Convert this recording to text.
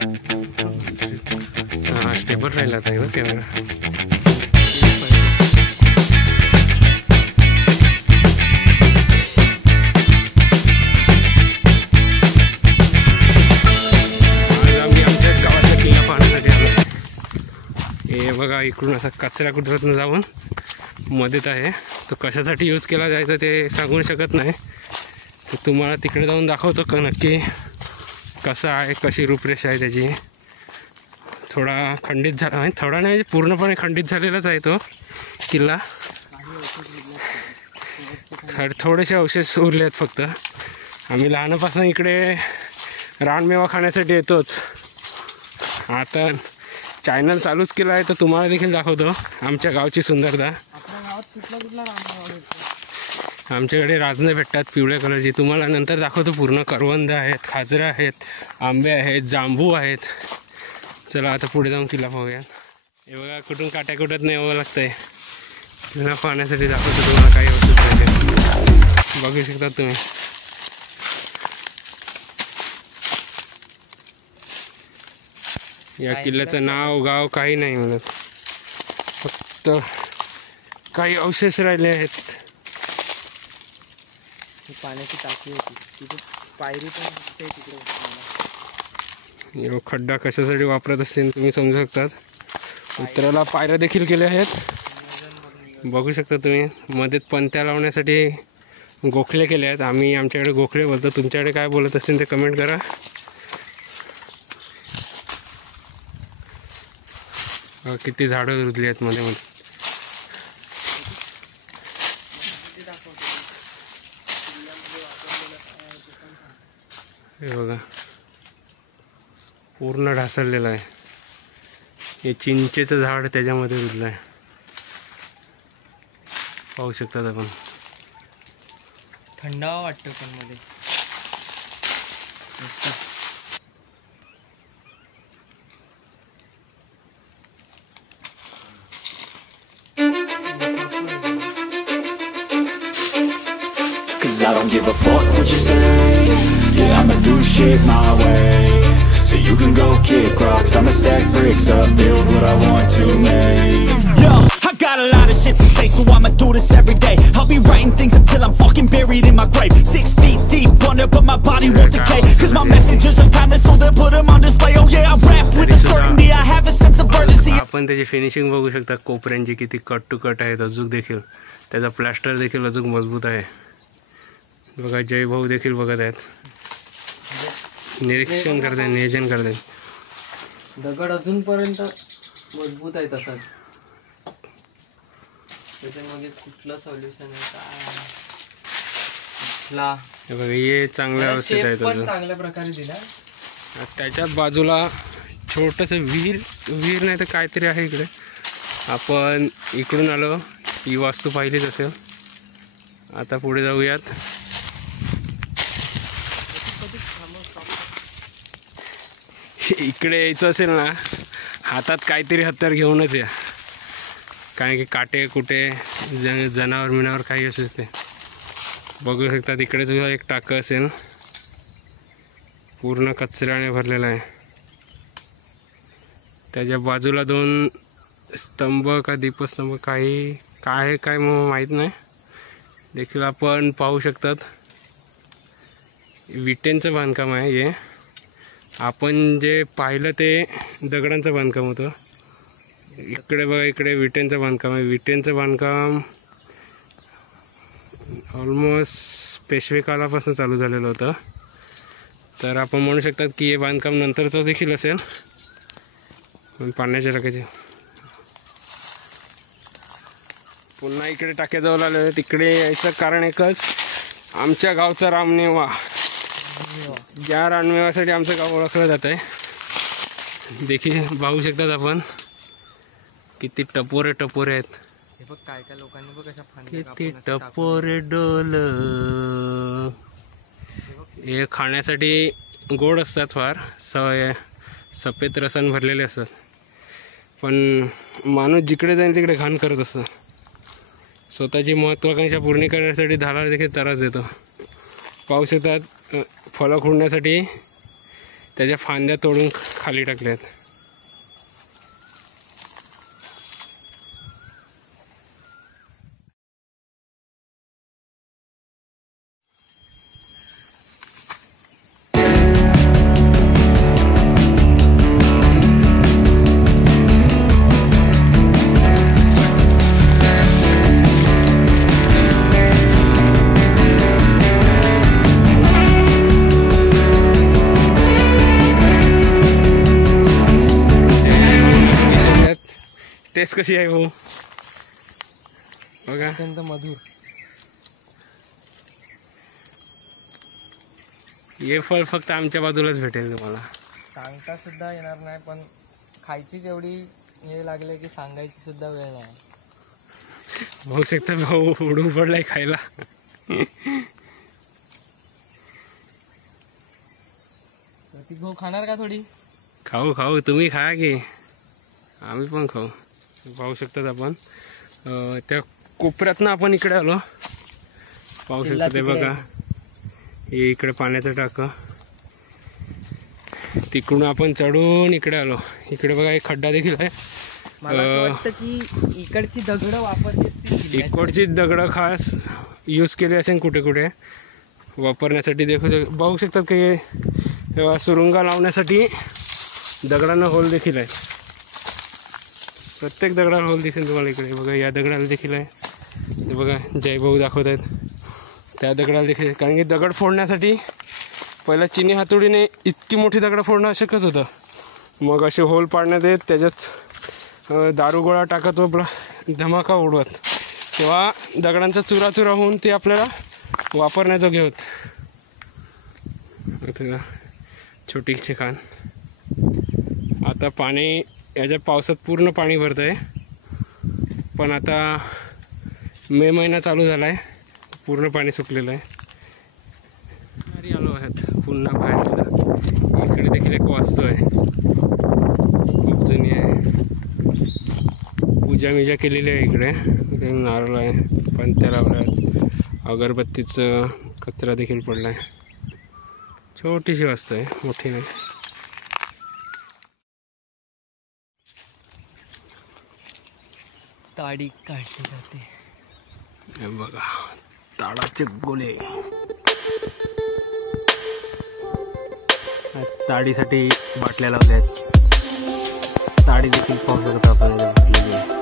हा स्टेबल राहिला आता कॅमेरा. हे बघा इकडून असा कचरा कुदरतनं जाऊन मध्येत आहे. तो कशासाठी यूज केला जायचा ते सांगू शकत नाही. तर तुम्हाला तिकडे जाऊन दाखवतो का नक्की कसा आहे, कशी रूपरेषा आहे त्याची. थोडा खंडित झाला आहे, थोडा नाही पूर्णपणे खंडित झालेलाच आहे तो किल्ला. थोडेसे अवशेष उरले आहेत फक्त. आम्ही लहानपासून इकडे रानमेवा खाण्यासाठी येतोच. आता चॅनल चालूच केला आहे तर तुम्हाला देखील दाखवतो आमच्या गावची सुंदरता. आमच्याकडे राजने भेटतात पिवळ्या कलरची, तुम्हाला नंतर दाखवतो पूर्ण. करवंद आहेत, खाजरं आहेत, आंबे आहेत, जांभू आहेत. चला आता पुढे जाऊन किल्ला पाहूया. हे बघा कुठून काट्याकुटत नाही यावं लागतंय. किल्ला पाहण्यासाठी दाखवतो तुम्हाला काही वस्तू पाहिजे. बघू शकता तुम्ही. या किल्ल्याचं नाव गाव काही नाही म्हणत, फक्त काही अवशेष राहिले आहेत. पाण्याची टाकी होती तिथे, पायरी पण तिकडे. खड्डा कशासाठी वापरत असतील तुम्ही समजू शकतात. उतरायला पायऱ्या देखील केल्या आहेत. बघू शकता तुम्ही. मध्ये पंत्या लावण्यासाठी गोखले केले आहेत. आम्ही आमच्याकडे गोखले बोलतो, तुमच्याकडे काय बोलत असतील ते कमेंट करा. किती झाडं रुजली आहेत मध्ये मध्ये. हे बघा पूर्ण ढासळलेलं आहे. हे चिंचेचं झाड त्याच्यामध्ये रुजलं आहे, पाहू शकतात आपण. थंडावा वाटतं पण मध्ये. I don't give a fuck what you say. Yeah, I'ma do shit my way. So you can go kick rocks, I'ma stack bricks up, build what I want to make. Yo, I got a lot of shit to say, so I'ma do this every day. I'll be writing things until I'm fucking buried in my grave. 6 feet deep under, but my body won't decay. Cause my messages are timeless, so they'll put them on display. Oh yeah, I rap with a certainty, I have a sense of urgency. आपण त्याची finishing बघू शकता. कोपऱ्यांची किती cut to cut आहेत अजून देखील. त्याचा plaster देखील अजून मजबूत आहे. बघा जय भाऊ देखील बघत आहेत, निरीक्षण करतात, नियोजन करतात. दगड अजूनपर्यंत मजबूत आहे तसाच. त्याच्यामध्ये कुठलं सोल्युशन आहे काय? हे बघा हे चांगल्या अवस्थेत आहे. पण चांगल्या प्रकारे दिला. त्याच्याच बाजूला छोटंसं विहीर नाही तर काहीतरी आहे इकडे. आपण इकडून आलो, ही वास्तू पाहिलीच असेल. आता पुढे जाऊयात. इकडे यायचं असेल ना, हातात काहीतरी हत्यार घेऊनच या, कारण की काटे कुठे जनावर मिनावर काही असू शकते. बघू शकता तिकडे सुद्धा एक टाकं असेल, पूर्ण कचऱ्याने भरलेला आहे. त्याच्या बाजूला 2 स्तंभ का दीपस्तंभ काही काय मग माहीत नाही देखील आपण पाहू शकतात. विटेंचं बांधकाम आहे हे. आपण जे पाहिलं ते दगडांचं बांधकाम होतं. इकडे बघा, इकडे विटेंचं बांधकाम आहे. विटेंचं बांधकाम ऑलमोस्ट पेशवे कालापासून चालू झालेलं होतं. तर आपण म्हणू शकतात की हे बांधकाम नंतरचं देखील असेल. पाण्याच्या टाक्याचे पुन्हा इकडे टाक्याजवळ आले. तिकडे यायचं कारण एकच, आमच्या गावचा राममेवा. ज्या रानमेवासाठी आमचं गाव ओळखलं जात आहे. देखील पाहू शकतात आपण किती टपोरे आहेत. हे बघ काय लोकांनी बघ कशा किती टपोरे डोल. हे खाण्यासाठी गोड असतात फार, सफेद रसाने भरलेले असतात. पण माणूस जिकडे जाईल तिकडे घाण करत असतो. स्वतःची महत्त्वाकांक्षा पूर्ण करण्यासाठी झाडाला देखील त्रास देतो. पाहू शकतात फळं खुडण्यासाठी त्याच्या फांद्या तोडून खाली टाकल्यात. टेस्ट कशी आहे भाऊ? बघा अत्यंत मधुर. हे फळ फक्त आमच्या बाजूलाच भेटेल तुम्हाला. सांगता सुद्धा येणार नाही, पण खायची जेवढी हे लागले की सांगायची सुद्धा वेळ नाही. भाऊ शकता भाऊ उडून पडलाय खायला. प्रतीक भाऊ खाणार का थोडी? खाऊ खाऊ, तुम्ही खा की आम्ही पण खाऊ. पाहू शकतात आपण त्या कोपऱ्यातनं आपण इकडे आलो. पाहू शकता ते बघा, हे इकडे पाण्याचं टाकं. तिकडून आपण चढून इकडे आलो. इकडे बघा एक खड्डा देखील आहे. मला असं वाटतं की इकडची दगडं वापरते, इकडची दगडं खास यूज केली असेल कुठे कुठे वापरण्यासाठी. बघू शकतात की सुरुंगा लावण्यासाठी दगडांना होल देखील आहे. प्रत्येक दगडाला होल दिसेल तुम्हाला इकडे. बघा या दगडाला देखील आहे. ते बघा जय भाऊ दाखवत आहेत त्या दगडाला देखील. कारण की दगड फोडण्यासाठी पहिला चिनी हातोडीने इतकी मोठी दगड फोडणं अशक्यच होतं. मग असे होल पाडण्यात येत, त्याच्यात दारूगोळा टाकत व धमाका उडवत, तेव्हा दगडांचा चुराचुरा होऊन ते आपल्याला वापरण्याजोगे होत. छोटीचे खान. आता पाणी याच्या पावसात पूर्ण पाणी भरतं आहे, पण आता मे महिना चालू झाला आहे, पूर्ण पाणी सुकलेलं आहे. आलो आहेत पुन्हा बाहेर. इकडे देखील एक वास्तू आहे, खूप जुनी आहे. पूजा मिजा केलेली आहे. इकडे नारळ आहे, पणत्या लावल्या, अगरबत्तीचं कचरा देखील पडला आहे. छोटीशी वास्तू आहे, मोठी नाही. ताडी काढली जाते. हे बघा ताडाचे गोले. ताडीसाठी बाटल्या लावल्या आहेत. ताडी देखील पाहू शकतो आपण.